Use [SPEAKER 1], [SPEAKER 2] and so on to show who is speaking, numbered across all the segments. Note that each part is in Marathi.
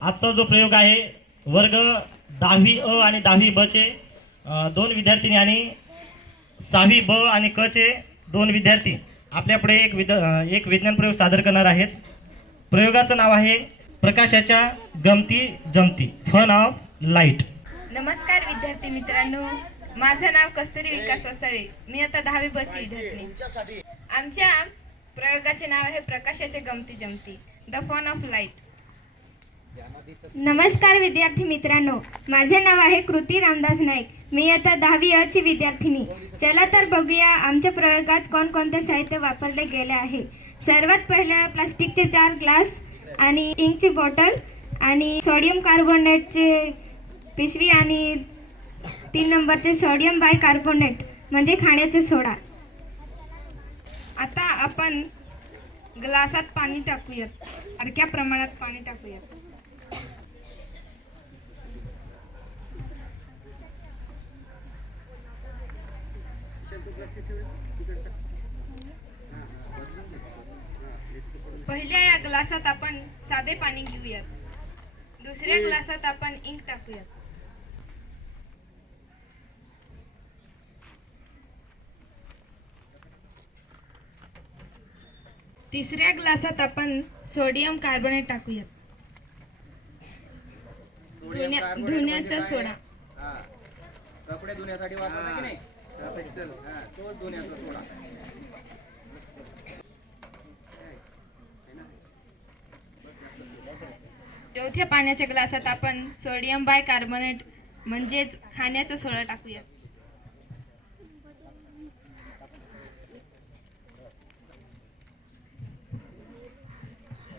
[SPEAKER 1] आजचा जो प्रयोग आहे वर्ग दहावी अ आणि दहावी ब चे दोन विद्यार्थिनी आणि सहावी ब आणि क चे दोन विद्यार्थी आपल्यापुढे एक विद एक विज्ञान प्रयोग सादर करणार आहेत. प्रयोगाचं नाव आहे प्रकाशाच्या गमती जमती फन ऑफ लाइट
[SPEAKER 2] नमस्कार विद्यार्थी मित्रांनो माझं नाव कस्तुरी विकास वसावे. मी आता दहावी बची विद्यार्थी आमच्या प्रयोगाचे नाव आहे प्रकाशाच्या गमती जमती द फन ऑफ लाइट
[SPEAKER 3] नमस्कार विद्यार्थी मित्रांनो. माझे नाव आहे कृती रामदास नाईक. मी आता दहावी अ ची विद्यार्थिनी. चला तर बघूया आमच्या प्रयोगात कोणकोणते साहित्य वापरले गेले आहे. सर्वात पहिलं प्लास्टिकचे चार ग्लास आणि इंकची बॉटल आणि सोडियम कार्बोनेटचे पिशवी आणि तीन नंबरचे सोडियम बाय कार्बोनेट म्हणजे खाण्याचे सोडा.
[SPEAKER 2] आता आपण ग्लासात पाणी टाकूयात. सारख्या प्रमाणात पाणी टाकूयात. पहिल्या या ग्लासात आपण साधे पाणी घेऊयात. दुसऱ्या ग्लासात आपण इंक टाकूयात. तिसऱ्या ग्लासात आपण सोडियम कार्बोनेट टाकूयात. धुण्या धुण्याचा सोडा.
[SPEAKER 4] हा. कपडे धुण्यासाठी वापरला की नाही?
[SPEAKER 2] चौथ्या पाण्याच्या ग्लासात आपण सोडियम बाय कार्बोनेट म्हणजेच खाण्याचा सोडा टाकूया.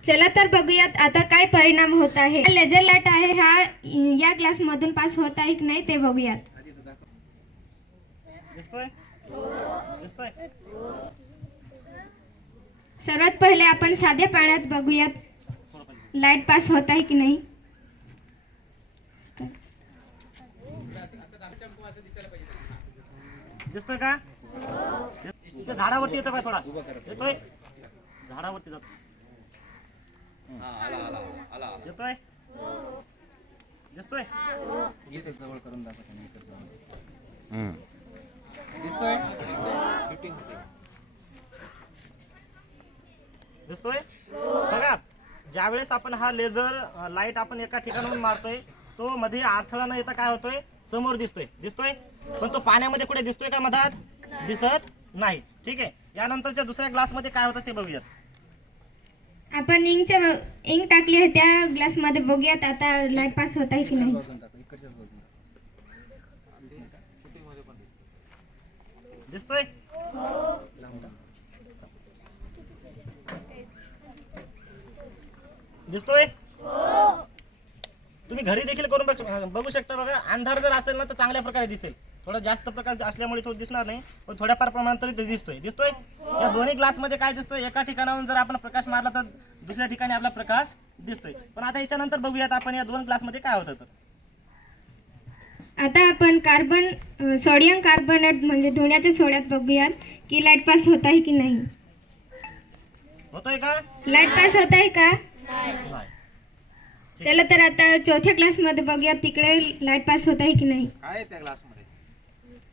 [SPEAKER 3] चला तर बघूयात आता काय परिणाम होत आहे. लेझर लाट आहे हा या ग्लास मधून पास होत आहे की नाही ते बघूयात.
[SPEAKER 1] दिसतोय? दिसतोय?
[SPEAKER 3] सर्वात पहिले आपण साध्या पाण्यात बघूयात. लाइट पास होत आहे की नाही?
[SPEAKER 1] दिसतोय का? झाडावरती येतो काय थोडा. येतोय? झाडावरती जातो.
[SPEAKER 4] हा आला आला आला आला
[SPEAKER 1] येतोय? दिसतोय?
[SPEAKER 4] इथे जवळ करून दाखव त्यांनी इकडचं. दिसतोय
[SPEAKER 1] दिसतोय? बघा ज्यावेळेस आपण हा लेझर लाइट आपण एका ठिकाणाहून मारतोय तो मध्ये अडथळा न येता काय होतोय? समोर दिसतोय. दिसतोय? पण तो पाण्यामध्ये कुठे दिसतोय का मधात? दिसत नाही. ठीक आहे? यानंतरच्या दुसऱ्या ग्लासमध्ये काय होतं ते बघूयात.
[SPEAKER 3] आपण इंकच्या इंक टाकली आहे त्या ग्लासमध्ये बघूयात आता लाइट पास होत आहे की नाही.
[SPEAKER 1] दिसतोय? तुम्ही घरी देखील करून बघ- शकता बघा अंधार जर असेल ना तर चांगल्या प्रकारे दिसेल. थोडा जास्त प्रकाश असल्यामुळे तो दिसणार नाही पण थोड्याफार प्रमाणात तरी ते दिसतोय. दिसतोय? या दोन्ही ग्लासमध्ये काय दिसतोय? एका ठिकाणाहून जर आपण प्रकाश मारला तर दुसऱ्या ठिकाणी आपला प्रकाश दिसतोय. पण आता याच्यानंतर बघूयात आपण या दोन ग्लासमध्ये काय होतं तर.
[SPEAKER 3] आता आपण कार्बन सोडियम कार्बोनेट म्हणजे धुण्याच्या सोड्यात बघूयात की लाइट पास होत आहे की नाही.
[SPEAKER 1] होतोय का?
[SPEAKER 3] लाइट पास होत आहे का?
[SPEAKER 1] नाही.
[SPEAKER 3] चला तर आता चौथ्या क्लासमध्ये बघूयात तिकडे लाइट पास होत आहे की नाही?
[SPEAKER 4] काय त्या ग्लासमध्ये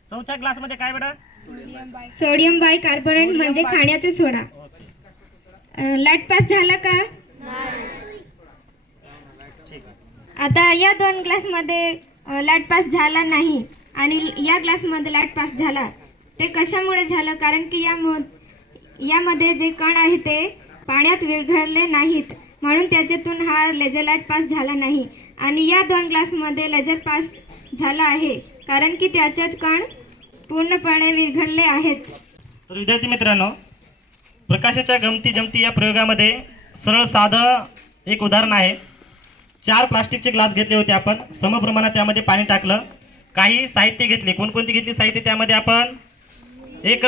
[SPEAKER 1] चौथ्या ग्लासमध्ये काय बेटा?
[SPEAKER 3] सोडियम बाय कार्बोनेट म्हणजे खाण्याचा सोडा.
[SPEAKER 1] ओके.
[SPEAKER 3] अ, लाइट पास झाला का?
[SPEAKER 1] ठीक आहे.
[SPEAKER 3] आता या दोन ग्लासमध्ये अ, लाइट पास झाला नाही आणि या ग्लासमध्ये लाइट पास झाला. ते कशामुळे झालं? कारण की या यामध्ये जे कण आहे ते पाण्यात विरघळले नाहीत. म्हणून त्याच्यातून हा लेझर लाइट पास झाला नाही. आणि या दोन ग्लासमध्ये लेझर पास झाला आहे. कारण की त्याच्यात कण पूर्णपणे विघडले आहेत.
[SPEAKER 1] तर विद्यार्थी मित्रांनो प्रकाशाच्या गमती जमती या प्रयोगामध्ये सरळ साधं एक उदाहरण आहे. चार प्लास्टिकचे ग्लास घेतले होते आपण. समप्रमाणात त्यामध्ये पाणी टाकलं. काही साहित्य घेतले. कोणकोणती घेतली साहित्य त्यामध्ये आपण? एक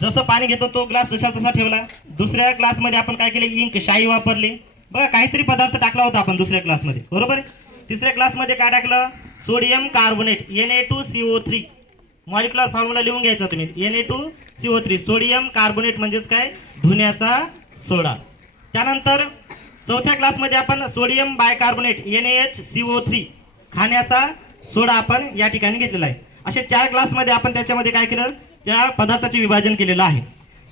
[SPEAKER 1] जसं पाणी घेतो तो ग्लास जसा तसा ठेवला. दुसऱ्या ग्लासमध्ये आपण काय केले? इंक शाई वापरली. बघा काहीतरी पदार्थ टाकला होता आपण दुसऱ्या क्लासमध्ये बरोबर आहे? तिसऱ्या क्लासमध्ये काय टाकलं? Sodium carbonate N A two C O three molecular formula लिहून घ्यायचा तुम्ही. N A two C O three sodium carbonate म्हणजेच काय? धुण्याचा सोडा. त्यानंतर चौथ्या क्लासमध्ये आपण sodium bicarbonate N H C O three खाण्याचा सोडा आपण या ठिकाणी घेतलेला आहे. असे चार क्लासमध्ये आपण त्याच्यामध्ये काय केलं? त्या पदार्थाचे विभाजन केलेलं आहे.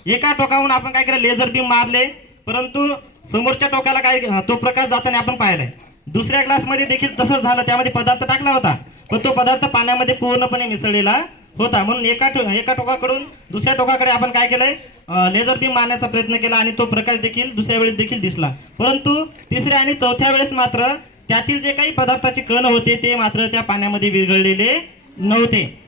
[SPEAKER 1] एका टोकाहून आपण काय केलं? लेझर बीम मारले. परंतु समोरच्या टोकाला काय तो प्रकाश जाताना आपण पाहिलाय. दुसऱ्या ग्लासमध्ये देखील तसंच झालं त्यामध्ये पदार्थ टाकला होता. पण तो पदार्थ पाण्यामध्ये पूर्णपणे मिसळलेला होता. म्हणून एका टो- एका टोकाकडून दुसऱ्या टोकाकडे आपण काय केलंय? लेझर बीम मारण्याचा प्रयत्न केला आणि तो प्रकाश देखील दुसऱ्या वेळेस देखील दिसला. परंतु तिसऱ्या आणि चौथ्या वेळेस मात्र त्यातील जे काही पदार्थाचे कण होते ते मात्र त्या पाण्यामध्ये विरघळलेले नव्हते.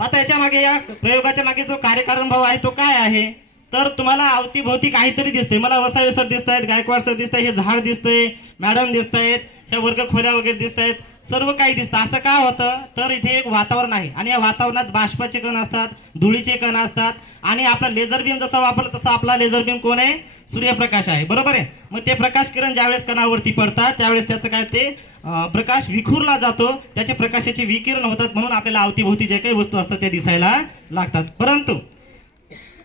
[SPEAKER 1] आता याच्या मागे या प्रयोगाच्या मागे जो कार्यकारण भाव आहे तो काय आहे? तर तुम्हाला अवतीभोवती काहीतरी दिसते मला वसावे सर दिसत आहेत गायकवाड सर दिसत हे झाड दिसतंय मॅडम दिसत आहेत ह्या वर्ग खोल्या वगैरे दिसत आहेत सर्व काही दिसतं. असं का होतं? तर इथे एक वातावरण आहे. आणि या वातावरणात बाष्पाचे कण असतात धुळीचे कण असतात आणि आपला लेझर बीम जसा वापरला तसा आपला लेझर बीम कोण आहे? सूर्यप्रकाश आहे. बरोबर आहे? मग ते प्रकाश किरण ज्यावेळेस कणावरती पडतात त्यावेळेस त्याचं काय ते प्रकाश विखुरला जातो. त्याचे प्रकाशाचे विकिरण होतात म्हणून आपल्याला अवतीभोवती जे काही वस्तू असतात त्या दिसायला लागतात. परंतु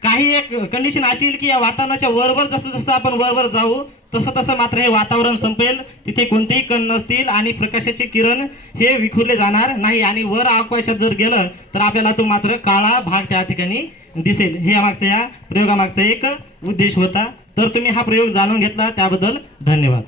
[SPEAKER 1] काही एक कंडिशन अशी येईल की या वातावरणाच्या वरवर जसं जसं आपण वरवर जाऊ तसं तसं मात्र हे वातावरण संपेल. तिथे कोणतेही कण नसतील आणि प्रकाशाचे किरण हे विखुरले जाणार नाही. आणि वर आकाशात जर गेलं तर आपल्याला तो मात्र काळा भाग त्या ठिकाणी दिसेल. हे मागच्या या प्रयोगामागचा एक उद्देश होता. तर तुम्ही हा प्रयोग जाणून घेतला. त्याबद्दल धन्यवाद.